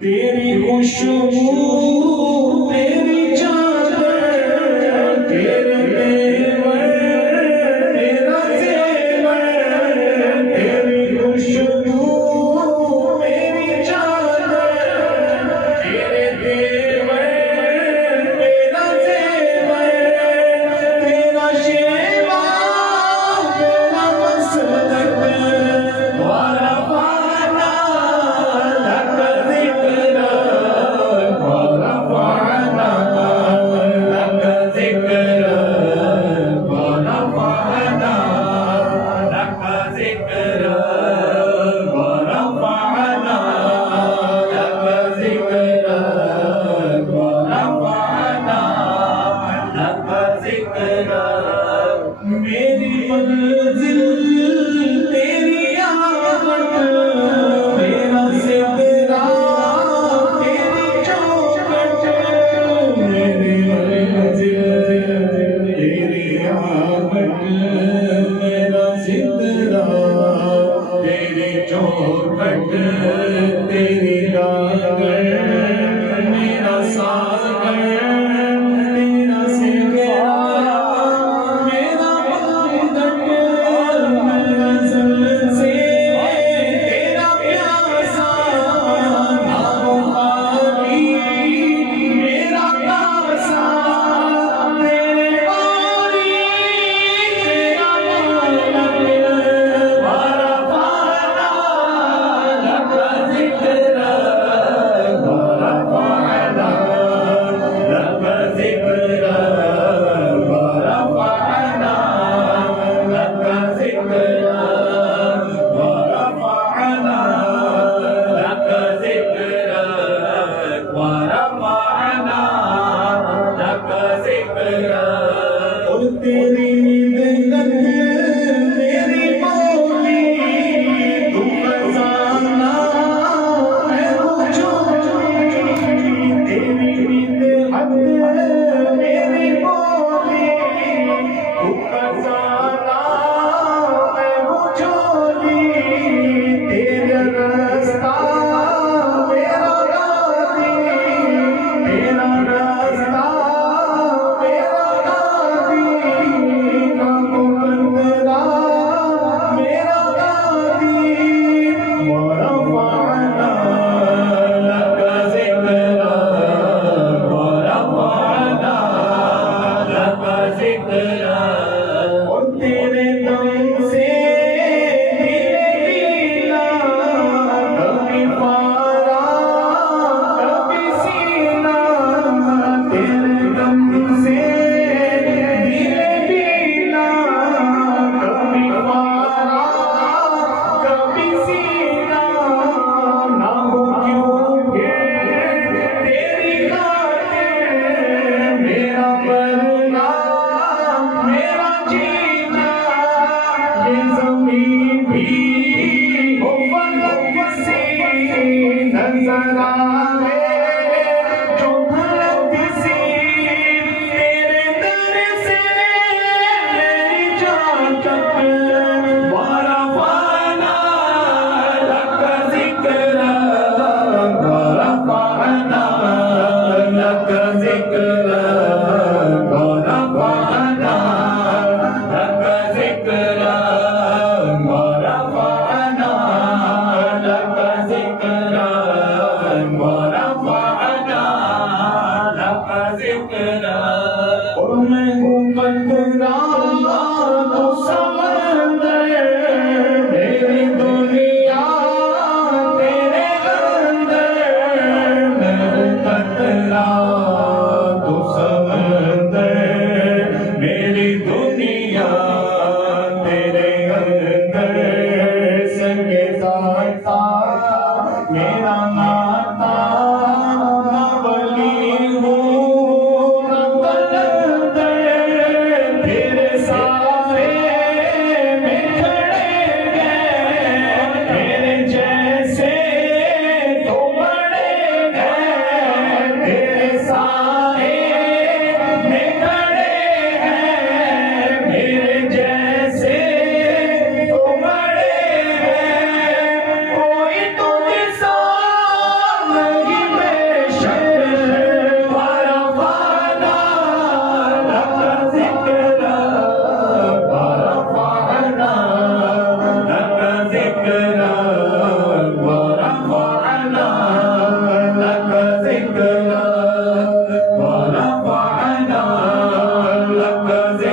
तेरी खुशबू तेरी चादर तेरे तेवर तेरा जेवर तेरी खुशबू मेरी चादर तेरे तेवर तेरा जेवर तेरा शेवा तेरा मस्तक वरफ़अना लक ज़िक्रा वरफ़अना लक ज़िक्रा वरफ़अना लक ज़िक्रा वरफ़अना लक ज़िक्रा वरफ़अना लक ज़िक्रा मेरी मंजिल तेरी आमद मेरा सिदरा तेरी चौखट मेरी मंजिल तेरी आमद मेरा सिदरा तेरी चौखट तेरी गागर मेरा सागर तेरा सिदरा मेरा बंधन मंजिल से तेरा प्यासा नामुहारी मेरा कासा तेरे वारी तेरा मालक वरफ़अना लक ज़िक्रा वरफ़अना लक ज़िक्रा वरफ़अना लक ज़िक्रा वरफ़अना लक ज़िक्रा वरफ़अना लक ज़िक्रा और तेरी मिन्नत तेरी मौली तू खजाना है मुझो तेरी मिन्नत मेरी मौली तू खजाना है मुझो तेरा रास्ता मेरा गादी तेरा रास्ता मेरा गादी ना मुकद्दरा मेरा गादी वरफ़अना लक ज़िक्रा वरफ़अना लक ज़िक्रा और तेरे दम से धीरे पीला कभी पारा कभी सीना तेरे दम से धीरे पीला कभी पारा कभी सीना ना हो क्योंकि तेरी खातिर मेरा मरना मेरा जीना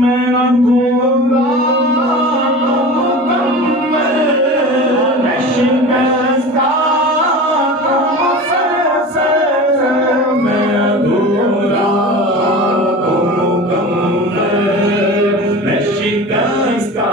मैं दूंगा मुकम्मल मैं शिकस्ता मुसलसल मैं दूंगा मुकम्मल मैं शिकस्ता